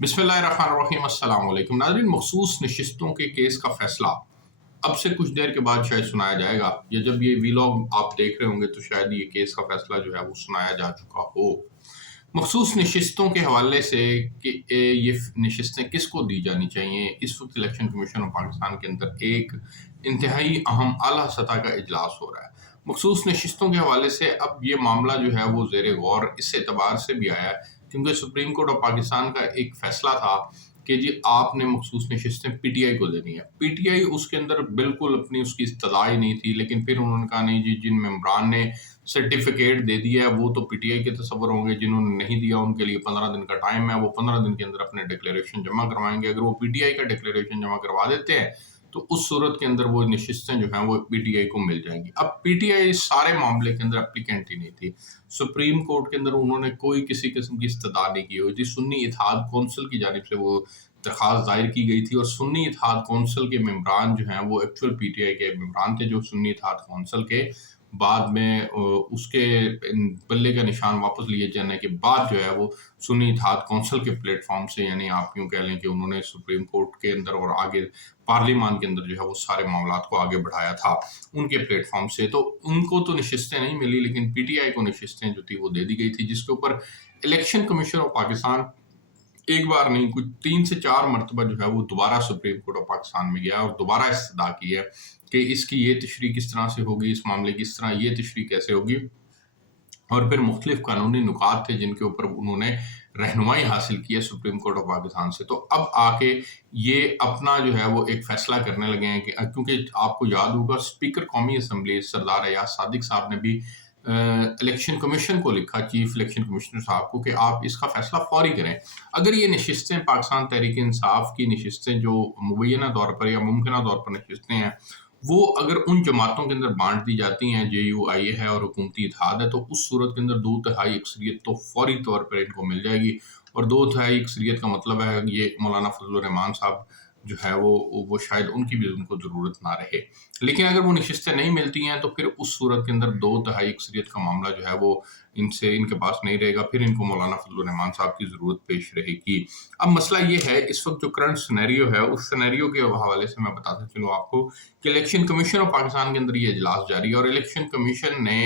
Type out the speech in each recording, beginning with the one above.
बिस्मिल्लाहिर्रहमानिर्रहीम अस्सलाम वालेकुम नाज़रीन। मखसूस नशिस्तों के केस का फैसला अब से कुछ देर के बाद शायद सुनाया जाएगा, या जब ये वीलॉग आप देख रहे होंगे तो शायद ये केस का फैसला जो है वो सुनाया जा चुका हो। मखसूस नशिस्तों के हवाले से कि ये नशिस्तें किसको दी जानी चाहिए, इस वक्त इलेक्शन कमीशन ऑफ पाकिस्तान के अंदर एक इंतहाई अहम आला सतह का इजलास हो रहा है। मखसूस नशिस्तों के हवाले से अब ये मामला जो है वो ज़ेर गौर इस एतबार से भी आया है क्योंकि सुप्रीम कोर्ट ऑफ पाकिस्तान का एक फैसला था कि जी आपने मखसूस नशिस्तें पीटीआई को देनी है। पीटीआई उसके अंदर बिल्कुल अपनी उसकी इस्तदा ही नहीं थी, लेकिन फिर उन्होंने कहा नहीं जी, जिन मेम्बरान ने सर्टिफिकेट दे दिया है वो तो पीटीआई के तस्वर होंगे, जिन्होंने नहीं दिया उनके लिए 15 दिन का टाइम है, वो 15 दिन के अंदर अपने डिक्लेरेशन जमा करवाएंगे। अगर वो पीटीआई का डिक्लेरेशन जमा करवा देते हैं तो उस सूरत के अंदर वो नशिस्तें जो हैं वो पीटीआई को मिल जाएंगी। अब पीटीआई इस सारे मामले के अंदर एप्लीकेंट ही नहीं थी। सुप्रीम कोर्ट के अंदर उन्होंने कोई किसी किस्म की इस्तदा नहीं की हुई थी। सुन्नी इत्तेहाद कौंसिल की जानिब से वो दरख्वास्त दायर की गई थी और सुन्नी इत्तेहाद कौंसिल के मेम्बरान जो हैं वो एक्चुअल पीटीआई के मेम्बरान थे, जो सुन्नी इत्तेहाद कौंसिल के बाद में उसके बल्ले का निशान वापस लिए जाने के बाद जो है वो सुन्नी इत्तेहाद कौंसिल के प्लेटफॉर्म से, यानी आप यूँ कह लें कि उन्होंने सुप्रीम कोर्ट के अंदर और आगे पार्लिमान के अंदर जो है वो सारे मामलात को आगे बढ़ाया था उनके प्लेटफॉर्म से। तो उनको तो नशिस्तें नहीं मिली, लेकिन पीटीआई को नशिस्तें जो थी वो दे दी गई थी, जिसके ऊपर इलेक्शन कमीशन ऑफ पाकिस्तान एक बार नहीं कुछ 3 से 4 मरतबा जो है वो दोबारा सुप्रीम कोर्ट ऑफ पाकिस्तान में गया और दोबारा इस्तदा की है कि इसकी ये तशरीह किस तरह से होगी, इस मामले की इस तरह ये तशरीह कैसे होगी। और फिर मुख्तलिफ कानूनी नुकात थे जिनके ऊपर उन्होंने रहनुमाई हासिल की है सुप्रीम कोर्ट ऑफ पाकिस्तान से। तो अब आके ये अपना जो है वो एक फैसला करने लगे हैं कि क्योंकि आपको याद होगा स्पीकर कौमी असम्बली सरदार अयाज सादिक साहब ने भी इलेक्शन कमीशन को लिखा, चीफ इलेक्शन कमिश्नर साहब को, कि आप इसका फैसला फौरी करें। अगर ये नशिस्तें पाकिस्तान तहरीक इंसाफ की नशिस्तें जो मुबैना तौर पर या मुमकिन तौर पर नशिस्तें हैं, वो अगर उन जमातों के अंदर बांट दी जाती हैं, जेयूआई है और हुकूमती इत्तेहाद है, तो उस सूरत के अंदर 2/3 अक्सरियत तो फौरी तौर पर इनको मिल जाएगी। और 2/3 अक्सरियत का मतलब है ये मौलाना फजल रहमान साहब जो है वो शायद उनकी भी उनको ज़रूरत ना रहे। लेकिन अगर वो नशिस्तें नहीं मिलती हैं तो फिर उस सूरत के अंदर 2/3 अक्सरियत का मामला जो है वो इनके पास नहीं रहेगा, फिर इनको मौलाना फजल रहमान साहब की ज़रूरत पेश रहेगी। अब मसला ये है, इस वक्त जो करंट सिनेरियो है उस सिनेरियो के हवाले से मैं बताता चलूँ आपको कि इलेक्शन कमीशन ऑफ पाकिस्तान के अंदर ये इजलास जारी है और इलेक्शन कमीशन ने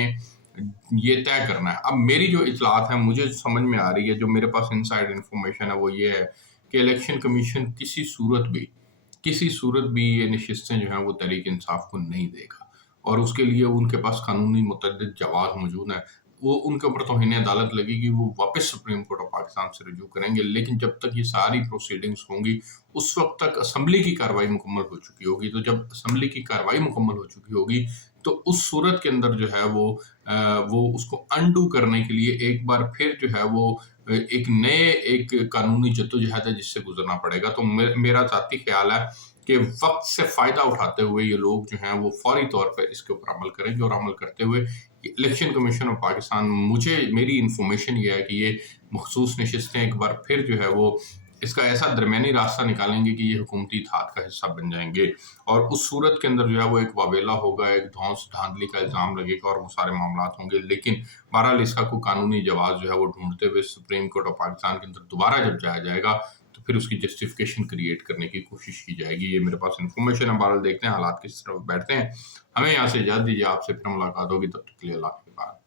ये तय करना है। अब मेरी जो इतलात है मुझे समझ में आ रही है, जो मेरे पास इनसाइड इन्फॉर्मेशन है वो ये है कि इलेक्शन कमीशन किसी सूरत भी ये नशिस्तें जो हैं वो तहरीक इंसाफ को नहीं देगा और उसके लिए उनके पास कानूनी मुतअद्दिद जवाब मौजूद है। वो उनके ऊपर तौहीन अदालत लगेगी, वो वापस सुप्रीम कोर्ट ऑफ पाकिस्तान से रजू करेंगे। लेकिन जब तक ये सारी प्रोसीडिंग्स होंगी उस वक्त तक असम्बली की कार्रवाई मुकम्मल हो चुकी होगी। तो जब असम्बली की कार्रवाई मुकम्मल हो चुकी होगी तो उस सूरत के अंदर जो है वो उसको अनडू करने के लिए एक बार फिर जो है वो एक कानूनी जद्दोजहद है जिससे गुजरना पड़ेगा। तो मेरा ज़ाती ख्याल है कि वक्त से फ़ायदा उठाते हुए ये लोग जो हैं वो फौरी तौर पर इसके ऊपर अमल करेंगे और अमल करते हुए इलेक्शन कमीशन ऑफ पाकिस्तान, मेरी इंफॉर्मेशन ये है कि ये मखसूस नशिस्तें एक बार फिर जो है वो इसका ऐसा दरमियानी रास्ता निकालेंगे कि ये हुकूमती इत्तेहाद का हिस्सा बन जाएंगे और उस सूरत के अंदर जो है वो एक वावेला होगा, एक धौंस धांधली का इल्ज़ाम लगेगा और वो सारे मामलात होंगे। लेकिन बहरहाल इसका कोई कानूनी जवाब जो है वो ढूंढते हुए सुप्रीम कोर्ट ऑफ पाकिस्तान के अंदर दोबारा जब जाया जाएगा तो फिर उसकी जस्टिफिकेशन क्रिएट करने की कोशिश की जाएगी। ये मेरे पास इन्फॉर्मेशन है, बहरहाल देखते हैं हालात किस तरफ बैठते हैं। हमें यहाँ से इजाज़त दीजिए, आपसे फिर मुलाकात होगी, तब तक के लिए अल्लाह के बाद।